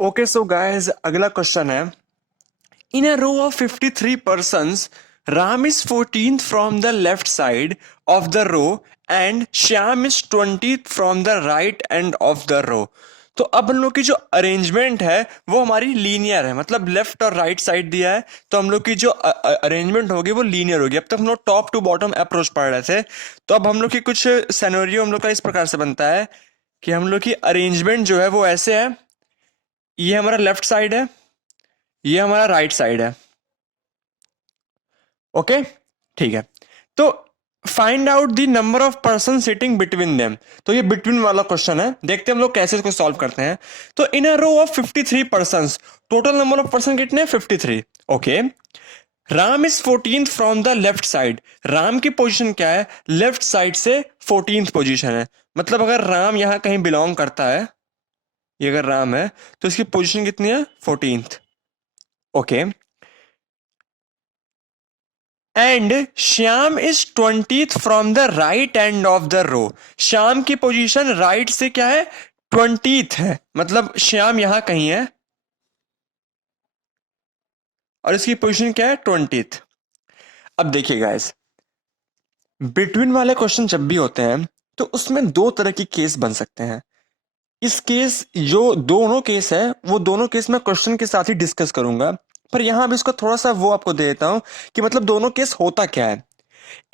Okay so guys, अगला question है। इन a row of 53 persons, Ram is 14th from the left side of the row and Shyam is 20th from the right end of the row. तो अब हम लोग की जो arrangement है वो हमारी लीनियर है, मतलब लेफ्ट और राइट साइड दिया है तो हम लोग की जो अरेंजमेंट होगी वो लीनियर होगी। अब तक हम लोग टॉप टू बॉटम अप्रोच पढ़ रहे थे, तो अब हम लोग की कुछ सिनेरियो हम लोग का इस प्रकार से बनता है कि हम लोग की अरेंजमेंट जो है वो ऐसे है। ये हमारा लेफ्ट साइड है, ये हमारा राइट साइड है। ओके, ठीक है। तो find out the number of person sitting between them. तो ये बिटवीन वाला क्वेश्चन है, देखते हैं हम लोग कैसे इसको सॉल्व करते हैं। तो in a row of 53 person, total number of person कितने हैं? 53। Okay, Ram is 14th from the left side. Ram की पोजीशन क्या है? लेफ्ट साइड से 14th पोजीशन है। मतलब अगर राम यहां कहीं बिलोंग करता है, ये अगर राम है तो इसकी पोजीशन कितनी है? 14th। Okay, and Shyam is 20th from the right end of the row. Shyam की पोजीशन राइट से क्या है? 20th है, मतलब श्याम यहां कहीं है और इसकी पोजीशन क्या है? 20th। अब देखिए गाइस, बिटवीन वाले क्वेश्चन जब भी होते हैं तो उसमें दो तरह की केस बन सकते हैं। इस केस, जो दोनों केस है वो दोनों केस मैं क्वेश्चन के साथ ही डिस्कस करूंगा, पर यहां भी इसको थोड़ा सा वो आपको दे देता हूं कि मतलब दोनों केस होता क्या है।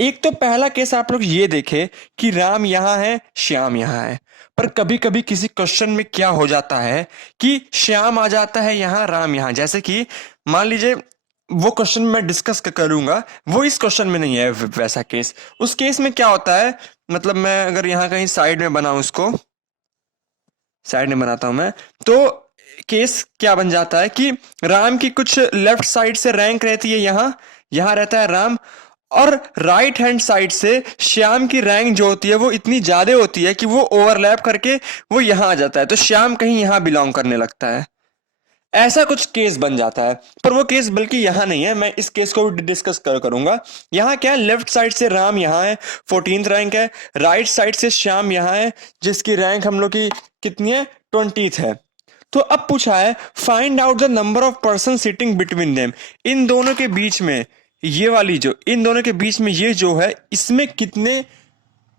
एक तो पहला केस आप लोग ये देखे कि राम यहां है, श्याम यहां है, पर कभी कभी किसी क्वेश्चन में क्या हो जाता है कि श्याम आ जाता है यहां, राम यहां। जैसे कि मान लीजिए, वो क्वेश्चन मैं डिस्कस करूंगा, वो इस क्वेश्चन में नहीं है वैसा केस। उस केस में क्या होता है, मतलब मैं अगर यहां कहीं साइड में बनाऊं, इसको साइड में बनाता हूं मैं, तो केस क्या बन जाता है कि राम की कुछ लेफ्ट साइड से रैंक रहती है, यहां यहां रहता है राम, और राइट हैंड साइड से श्याम की रैंक जो होती है वो इतनी ज्यादा होती है कि वो ओवरलैप करके वो यहां आ जाता है, तो श्याम कहीं यहां बिलोंग करने लगता है। ऐसा कुछ केस बन जाता है, पर वो केस बल्कि यहां नहीं है, मैं इस केस को भी डिस्कस करूंगा। यहां क्या है, लेफ्ट साइड से राम यहां है, 14th रैंक है, राइट साइड से श्याम यहां है जिसकी रैंक हम लोग की कितनी है? 20th है। तो अब पूछा है find out the number of person sitting between them. इन दोनों के बीच में, ये वाली जो इन दोनों के बीच में ये जो है, इसमें कितने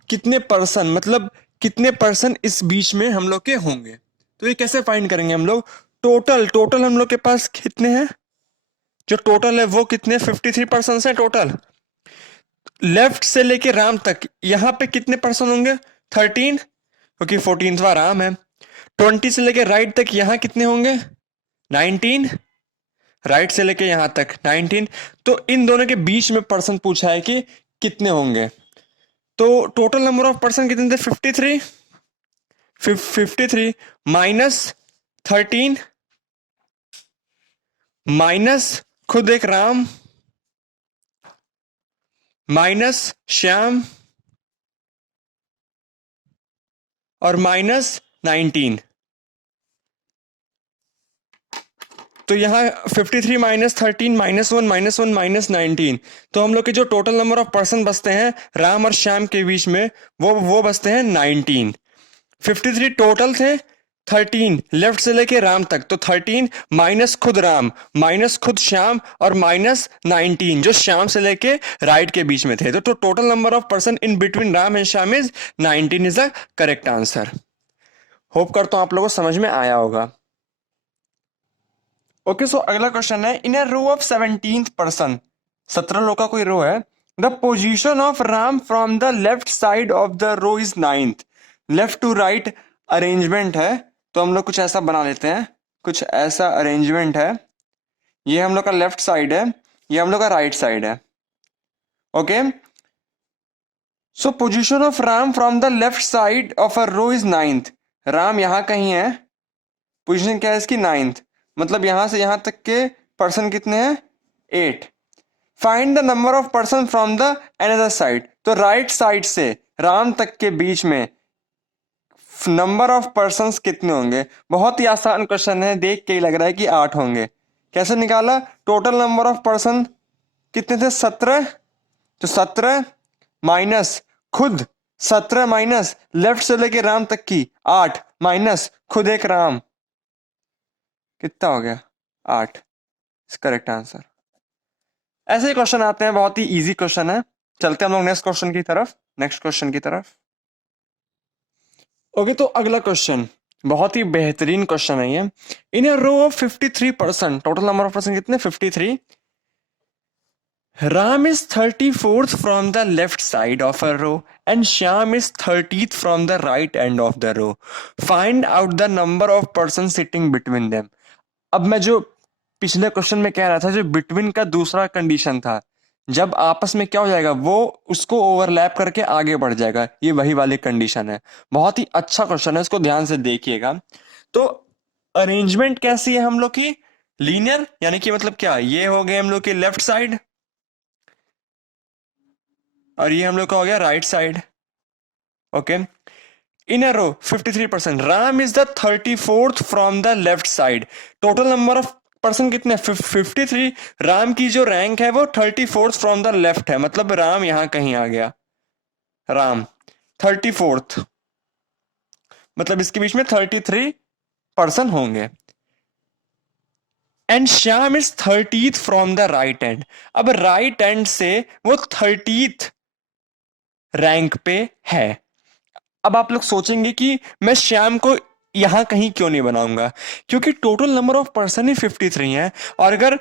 कितने पर्सन, मतलब कितने पर्सन इस बीच में हम लोग के होंगे। तो ये कैसे फाइंड करेंगे हम लोग? टोटल टोटल हम लोग के पास कितने हैं? जो टोटल है वो कितने? 53 पर्सन है टोटल। लेफ्ट से लेके राम तक यहां पे कितने पर्सन होंगे? 13, क्योंकि 14वां राम है। 20 से लेके राइट तक यहां कितने होंगे? 19। राइट से लेके यहां तक 19। तो इन दोनों के बीच में पर्सन पूछा है कि कितने होंगे। तो टोटल नंबर ऑफ पर्सन कितने थे? 53। 53 माइनस 13 माइनस खुद एक राम माइनस श्याम और माइनस 19। तो यहाँ 53 माइनस 13 -1 माइनस 19, तो हम लोग के जो टोटल नंबर ऑफ पर्सन बचते हैं राम और श्याम के बीच में वो बचते हैं 19। 53 टोटल थे, 13 लेफ्ट से लेके राम तक, तो 13 माइनस खुद राम माइनस खुद श्याम और माइनस 19 जो श्याम से लेके राइट के बीच में थे। तो total number of person in between Ram and Shyam is 19 is the correct answer. Hope करता हूं आप लोगों को समझ में आया होगा। ओके, सो अगला क्वेश्चन है। इन a row of 17th person, 17 रो का कोई रो है, the position of Ram from the left side of the row is 9th। Left to right arrangement है, तो हम लोग कुछ ऐसा बना लेते हैं, कुछ ऐसा अरेंजमेंट है। ये हम लोग का लेफ्ट साइड है, ये हम लोग का राइट साइड है। Okay, so position of Ram from the left side of a row is 9th। Ram यहां कहीं है, पोजीशन क्या है इसकी? 9th। मतलब यहां से यहां तक के पर्सन कितने हैं? 8। Find the number of person from the another side. तो राइट साइड से राम तक के बीच में नंबर ऑफ पर्सन कितने होंगे? बहुत ही आसान क्वेश्चन है, देख के ही लग रहा है कि 8 होंगे। कैसे निकाला? टोटल नंबर ऑफ पर्सन कितने थे? 17। तो 17 माइनस खुद 17 माइनस लेफ्ट से लेके राम तक की 8 माइनस खुद एक राम, कितना हो गया? 8। Correct answer. ऐसे ही क्वेश्चन आते हैं, बहुत ही इजी क्वेश्चन है। चलते हैं हम लोग नेक्स्ट क्वेश्चन की तरफ। नेक्स्ट क्वेश्चन की तरफ। ओके, तो अगला क्वेश्चन बहुत ही बेहतरीन क्वेश्चन है ये। In a row of 53%, total number of person कितने? 53। Ram is 34th from the left side of a row and Shyam is 30th from the right end of the row. Find out the number of persons sitting between them. अब मैं जो पिछले question में कह रहा था, जो between का दूसरा कंडीशन था, जब आपस में क्या हो जाएगा, वो उसको ओवरलैप करके आगे बढ़ जाएगा, ये वही वाली कंडीशन है। बहुत ही अच्छा क्वेश्चन है, इसको ध्यान से देखिएगा। तो अरेंजमेंट कैसी है हम लोग की? लीनियर, यानी कि मतलब क्या, ये हो गए हम लोग की लेफ्ट साइड और ये हम लोग का हो गया right side. Okay, in a row 53%, Ram is the 34th from the left side. Total number of person कितने? 53। राम की जो रैंक है वो 34th फ्रॉम द लेफ्ट है, मतलब राम यहां कहीं आ गया। राम 34th, मतलब इसके बीच में 33 पर्सन होंगे। And Shyam is 30th from the right and. अब राइट एंड से वो 30th रैंक पे है। अब आप लोग सोचेंगे कि मैं श्याम को यहां कहीं क्यों नहीं बनाऊंगा, क्योंकि टोटल नंबर ऑफ पर्सन ही 53 है, और अगर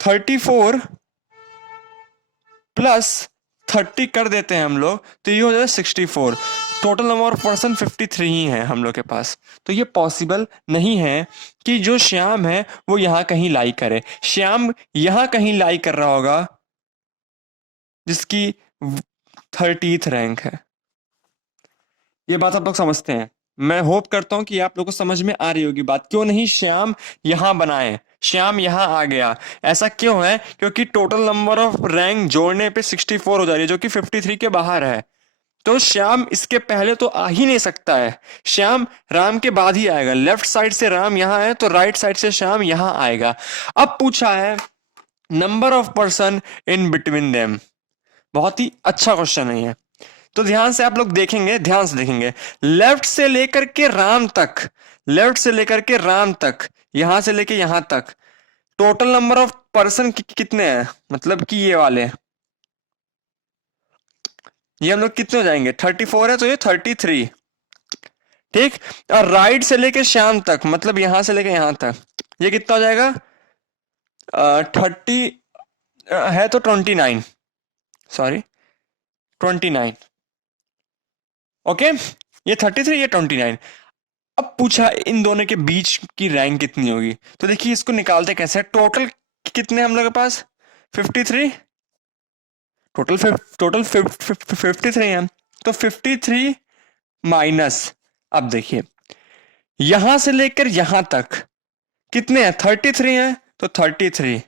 34 प्लस 30 कर देते हैं हम लोग तो ये हो जाएगा 64। टोटल नंबर ऑफ पर्सन 53 ही है हम लोग के पास, तो ये पॉसिबल नहीं है कि जो श्याम है वो यहां कहीं लाई करे। श्याम यहां कहीं लाई कर रहा होगा जिसकी 30th रैंक है। ये बात आप लोग समझते हैं? मैं होप करता हूं कि आप लोगों को समझ में आ रही होगी बात। क्यों नहीं श्याम यहां बनाए, श्याम यहां आ गया, ऐसा क्यों है? क्योंकि टोटल नंबर ऑफ रैंक जोड़ने पे 64 हो जा रही है, जो कि 53 के बाहर है। तो श्याम इसके पहले तो आ ही नहीं सकता है, श्याम राम के बाद ही आएगा। लेफ्ट साइड से राम यहां है तो राइट साइड से श्याम यहां आएगा। अब पूछा है number of person in between them. बहुत ही अच्छा क्वेश्चन है ये, तो ध्यान से आप लोग देखेंगे, ध्यान से देखेंगे। लेफ्ट से लेकर के राम तक, लेफ्ट से लेकर के राम तक, यहां से लेके यहां तक टोटल नंबर ऑफ पर्सन कितने हैं? मतलब कि ये वाले, ये हम लोग कितने हो जाएंगे? 34 है तो ये 33, ठीक। और राइट से लेके श्याम तक, मतलब यहां से लेके यहां तक, ये कितना हो जाएगा? 30 है तो 29, सॉरी 29। ओके, ये 33, ये 29। अब पूछा इन दोनों के बीच की रैंक कितनी होगी, तो देखिए इसको निकालते कैसे। टोटल कितने हम लोग के पास? 53। टोटल 53 है, तो 53 माइनस, अब देखिए यहां से लेकर यहां तक कितने हैं? 33 है, तो 33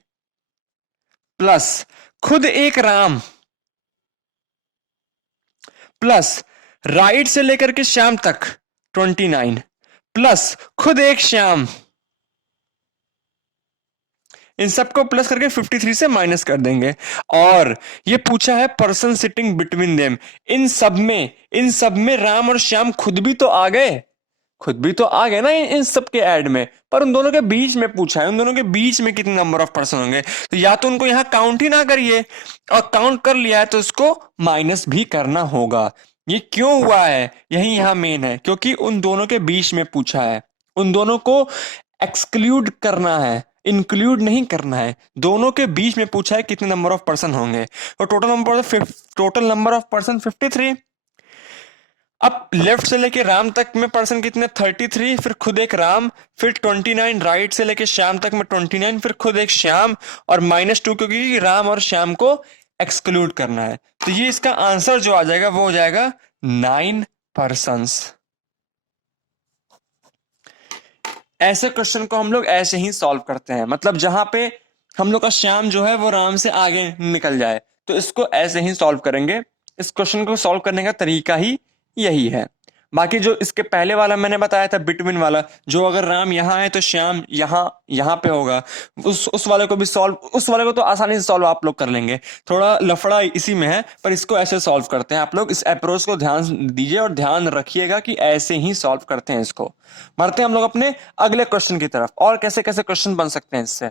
प्लस खुद एक राम, प्लस राइट से लेकर के श्याम तक 29, प्लस खुद एक श्याम, इन सबको प्लस करके 53 से माइनस कर देंगे। और ये पूछा है पर्सन सिटिंग बिटवीन देम। इन सब में राम और श्याम खुद भी तो आ गए, खुद भी तो आ गए ना इन सब के ऐड में, पर उन दोनों के बीच में पूछा है, उन दोनों के बीच में कितने नंबर ऑफ पर्सन होंगे। तो या तो उनको यहां काउंट ही ना करिए, और काउंट कर लिया है तो उसको माइनस भी करना होगा। ये क्यों हुआ है, यही यहां मेन है, क्योंकि उन दोनों के बीच में पूछा है, उन दोनों को एक्सक्लूड करना है, इंक्लूड नहीं करना है। दोनों के बीच में पूछा है कितने नंबर ऑफ पर्सन होंगे, तो टोटल नंबर ऑफ पर्सन 53। अब लेफ्ट से लेके राम तक में पर्सन कितने? 33, फिर खुद एक राम, फिर 29 राइट से लेके श्याम तक में 29, फिर खुद एक श्याम, और -2 क्योंकि राम और श्याम को एक्सक्लूड करना है। तो ये इसका आंसर जो आ जाएगा वो हो जाएगा 9 पर्सन्स। ऐसे क्वेश्चन को हम लोग ऐसे ही सॉल्व करते हैं, मतलब जहां पे हम लोग का श्याम जो है वो राम से आगे निकल जाए, तो इसको ऐसे ही सॉल्व करेंगे। इस क्वेश्चन को सॉल्व करने का तरीका ही यही है। बाकी जो इसके पहले वाला मैंने बताया था बिटवीन वाला, जो अगर राम यहाँ है तो श्याम यहाँ यहाँ पे होगा, उस वाले को भी सॉल्व, उस वाले को तो आसानी से सॉल्व आप लोग कर लेंगे। थोड़ा लफड़ा इसी में है, पर इसको ऐसे सॉल्व करते हैं। आप लोग इस अप्रोच को ध्यान दीजिए और ध्यान रखिएगा कि ऐसे ही सॉल्व करते हैं इसको। बढ़ते हैं हम लोग अपने अगले क्वेश्चन की तरफ, और कैसे कैसे क्वेश्चन बन सकते हैं इससे।